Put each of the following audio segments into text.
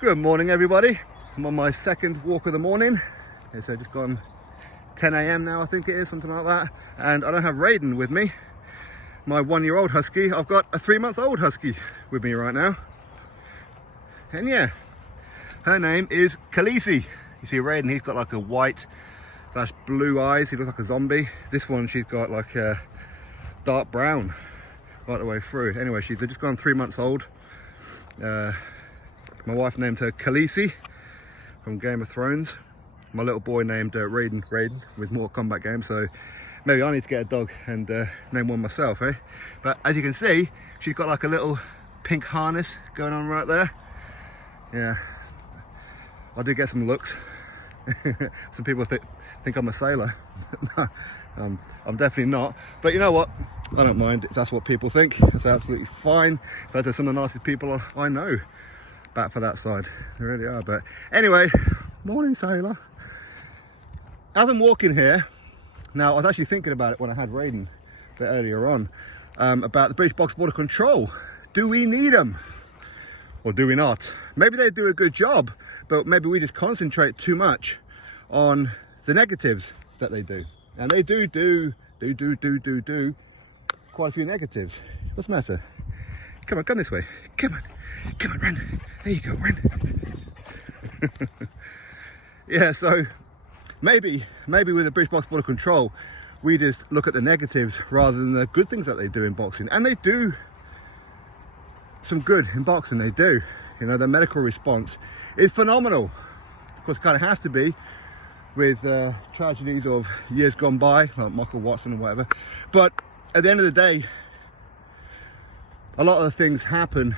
Good morning, everybody. I'm on my second walk of the morning. It's just gone 10 a.m. now, I think it is, something like that. And I don't have Raiden with me, my 1-year-old husky. I've got a 3-month-old husky with me right now. And yeah, her name is Khaleesi. You see Raiden, he's got like a white / blue eyes. He looks like a zombie. This one, she's got like a dark brown right the way through. Anyway, she's just gone 3 months old. My wife named her Khaleesi from Game of Thrones. My little boy named Raiden with Mortal Kombat games. So maybe I need to get a dog and name one myself, eh? But as you can see, she's got like a little pink harness going on right there. Yeah, I do get some looks. Some people think I'm a sailor. I'm definitely not. But you know what? I don't mind if that's what people think. It's absolutely fine. In fact, they're some of the nicest people I know back for that side. They really are. But anyway, morning sailor. As I'm walking here, now I was actually thinking about it when I had Raiden a bit earlier on, about the British Box Border Control. Do we need them? Or do we not? Maybe they do a good job, but maybe we just concentrate too much on the negatives that they do. And they do quite a few negatives. What's the matter? Come on, come this way. Come on, Ren. There you go, Ren. Yeah, so maybe with the British Box Border Control, we just look at the negatives rather than the good things that they do in boxing. And they do some good in boxing, they do. You know, their medical response is phenomenal. Of course, it kind of has to be with tragedies of years gone by, like Michael Watson and whatever. But at the end of the day, a lot of the things happen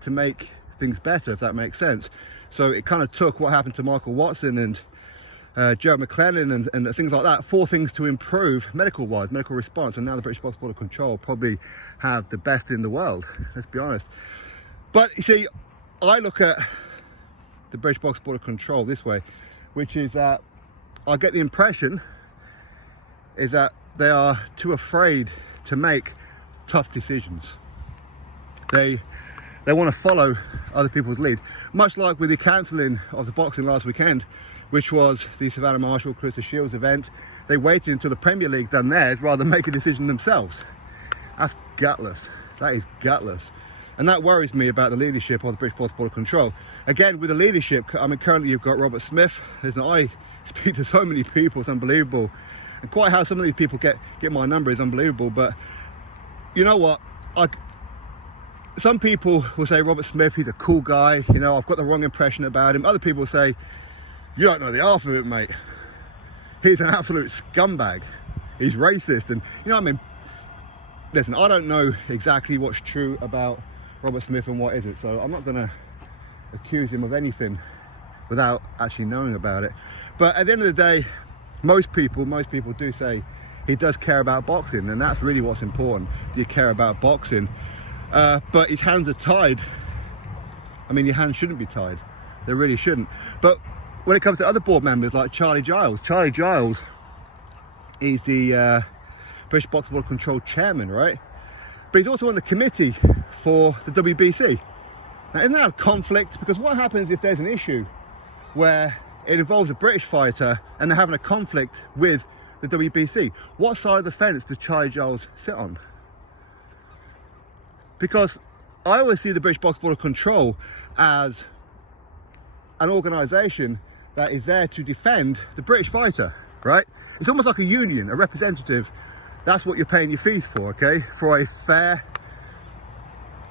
to make things better, if that makes sense. So it kind of took what happened to Michael Watson and Joe McClellan and things like that for things to improve medical-wise, medical response. And now the British Box Border Control probably have the best in the world, let's be honest. But you see, I look at the British Box Border Control this way, which is that I get the impression is that they are too afraid to make tough decisions. They want to follow other people's lead, much like with the cancelling of the boxing last weekend, which was the Savannah Marshall Clarissa Shields event. They waited until the Premier League done theirs rather than make a decision themselves. That's gutless. That is gutless. And that worries me about the leadership of the British Box Border Control. Again, with the leadership, I mean, currently you've got Robert Smith. I speak to so many people, it's unbelievable. And quite how some of these people get my number is unbelievable. But you know what? Some people will say Robert Smith, he's a cool guy. You know, I've got the wrong impression about him. Other people will say, you don't know the half of it, mate. He's an absolute scumbag. He's racist. And you know what I mean? Listen, I don't know exactly what's true about Robert Smith and what isn't. So I'm not going to accuse him of anything without actually knowing about it. But at the end of the day, most people do say he does care about boxing, and that's really what's important. Do you care about boxing? But his hands are tied. I mean, your hands shouldn't be tied. They really shouldn't. But when it comes to other board members like Charlie Giles is the British Box Border Control chairman, right? But he's also on the committee for the WBC. Now, isn't that a conflict? Because what happens if there's an issue where it involves a British fighter and they're having a conflict with the WBC? What side of the fence does Charlie Giles sit on? Because I always see the British Box Border Control as an organisation that is there to defend the British fighter, right? It's almost like a union, a representative. That's what you're paying your fees for, okay? For a fair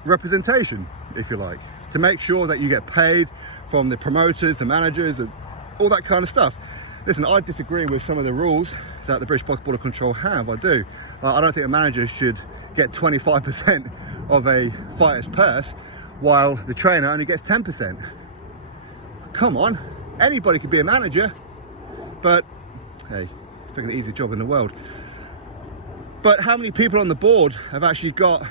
representation, if you like, to make sure that you get paid from the promoters, the managers, and all that kind of stuff. Listen, I disagree with some of the rules that the British Box Border Control have. I do. I don't think a manager should get 25% of a fighter's purse while the trainer only gets 10%. Come on, anybody could be a manager, but hey, pick the easy job in the world. But how many people on the board have actually got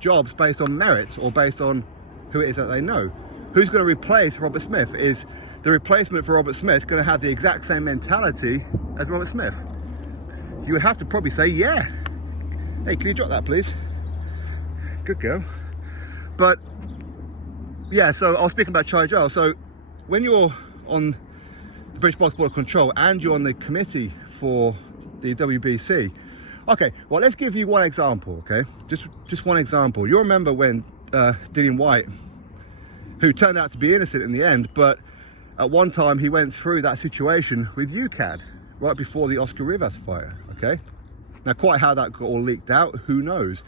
jobs based on merit or based on who it is that they know? Who's going to replace Robert Smith? Is the replacement for Robert Smith going to have the exact same mentality as Robert Smith? You would have to probably say, yeah. Hey, can you drop that, please? Good girl. But yeah, so I was speaking about Charlie Giles. So when you're on the British Box Board of Control and you're on the committee for the WBC, okay, well, let's give you one example, okay? Just one example. You'll remember when Dillian Whyte, who turned out to be innocent in the end, but at one time he went through that situation with UCAD right before the Oscar Rivas fight, okay? Now, quite how that got all leaked out, who knows?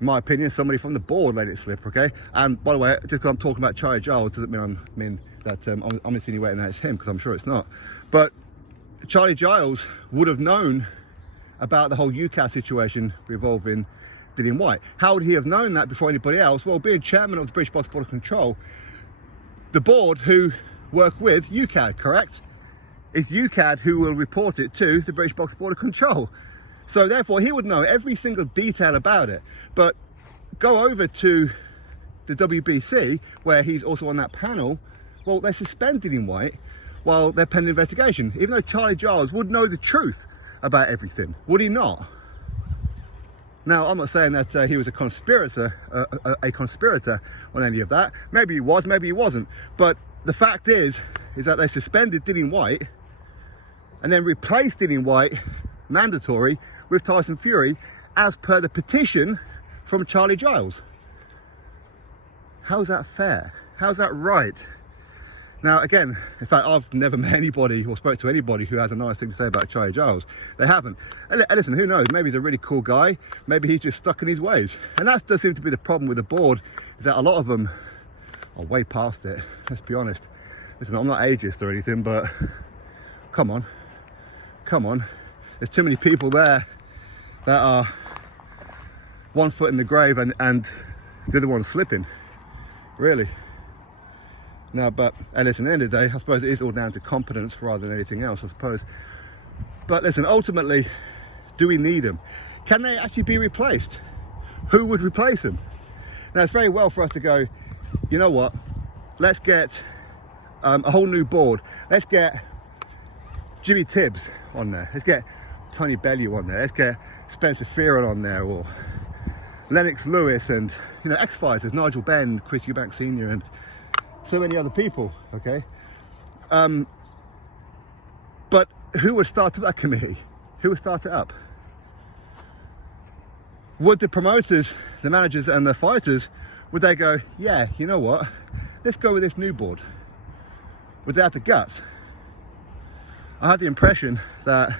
In my opinion, somebody from the board let it slip, okay? And by the way, just because I'm talking about Charlie Giles doesn't mean that I'm insinuating that it's him, because I'm sure it's not. But Charlie Giles would have known about the whole UCAS situation involving Dillian Whyte. How would he have known that before anybody else? Well, being chairman of the British Box Board of Control, the board who work with UCAD, correct? It's UCAD who will report it to the British Box Board of Control. So therefore he would know every single detail about it. But go over to the WBC, where he's also on that panel, well, they suspend Dillian Whyte while they're pending investigation, even though Charlie Giles would know the truth about everything. Would he not? Now, I'm not saying that he was a conspirator on any of that. Maybe he was, maybe he wasn't. But the fact is that they suspended Dillian Whyte and then replaced Dillian Whyte, mandatory, with Tyson Fury, as per the petition from Charlie Giles. How's that fair? How's that right? Now, again, in fact, I've never met anybody or spoke to anybody who has a nice thing to say about Charlie Giles. They haven't. And listen, who knows? Maybe he's a really cool guy. Maybe he's just stuck in his ways. And that does seem to be the problem with the board, is that a lot of them are way past it. Let's be honest. Listen, I'm not ageist or anything, but come on. There's too many people there that are one foot in the grave and the other one slipping. Really. No, but listen, at the end of the day, I suppose it is all down to competence rather than anything else, I suppose. But listen, ultimately, do we need them? Can they actually be replaced? Who would replace them? Now, it's very well for us to go, you know what, let's get a whole new board. Let's get Jimmy Tibbs on there. Let's get Tony Bellew on there. Let's get Spencer Fearon on there, or Lennox Lewis, and, you know, ex-fighters, Nigel Benn, Chris Eubank Sr., and so many other people, okay? But who would start up that committee? Who would start it up? Would the promoters, the managers and the fighters, would they go, yeah, you know what, let's go with this new board? Would they have the guts? I had the impression that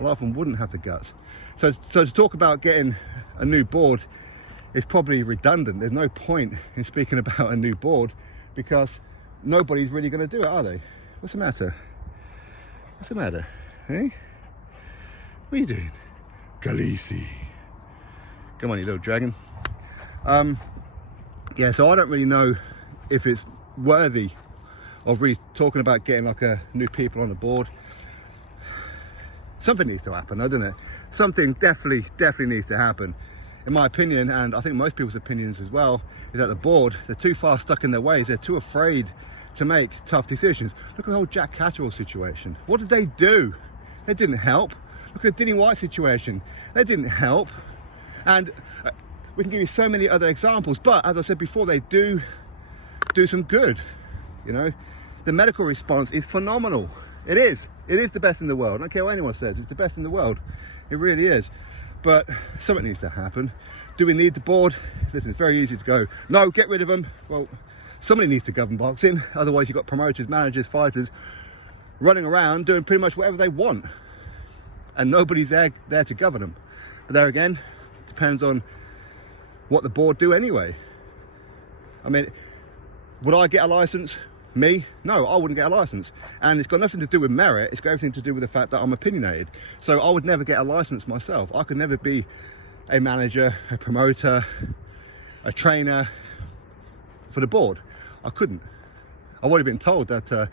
a lot of them wouldn't have the guts. So to talk about getting a new board is probably redundant. There's no point in speaking about a new board, because nobody's really going to do it, are they? What's the matter? What's the matter? Eh? What are you doing? Khaleesi. Come on, you little dragon. Yeah, so I don't really know if it's worthy of really talking about getting like a new people on the board. Something needs to happen, doesn't it? Something definitely needs to happen. In my opinion, and I think most people's opinions as well, is that the board, they're too far stuck in their ways. They're too afraid to make tough decisions. Look at the whole Jack Catterall situation. What did they do? They didn't help. Look at the Dillian Whyte situation. They didn't help. And we can give you so many other examples, but as I said before, they do some good. You know, the medical response is phenomenal. It is the best in the world. I don't care what anyone says, it's the best in the world. It really is. But something needs to happen. Do we need the board? Listen, it's very easy to go, no, get rid of them. Well, somebody needs to govern boxing. Otherwise, you've got promoters, managers, fighters running around doing pretty much whatever they want. And nobody's there to govern them. But there again, depends on what the board do anyway. I mean, would I get a license? Me? No, I wouldn't get a license. And it's got nothing to do with merit, it's got everything to do with the fact that I'm opinionated. So I would never get a license myself. I could never be a manager, a promoter, a trainer for the board. I couldn't. I would have been told that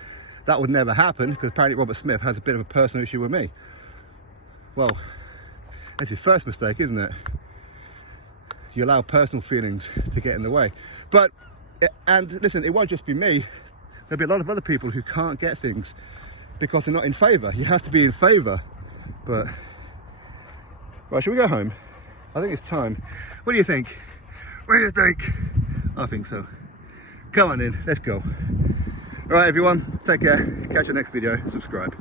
that would never happen, because apparently Robert Smith has a bit of a personal issue with me. Well, it's his first mistake, isn't it? You allow personal feelings to get in the way. But, and listen, it won't just be me. There'll be a lot of other people who can't get things because they're not in favour. You have to be in favour. But, right, shall we go home? I think it's time. What do you think? What do you think? I think so. Come on in, let's go. All right, everyone, take care. Catch you next video. Subscribe.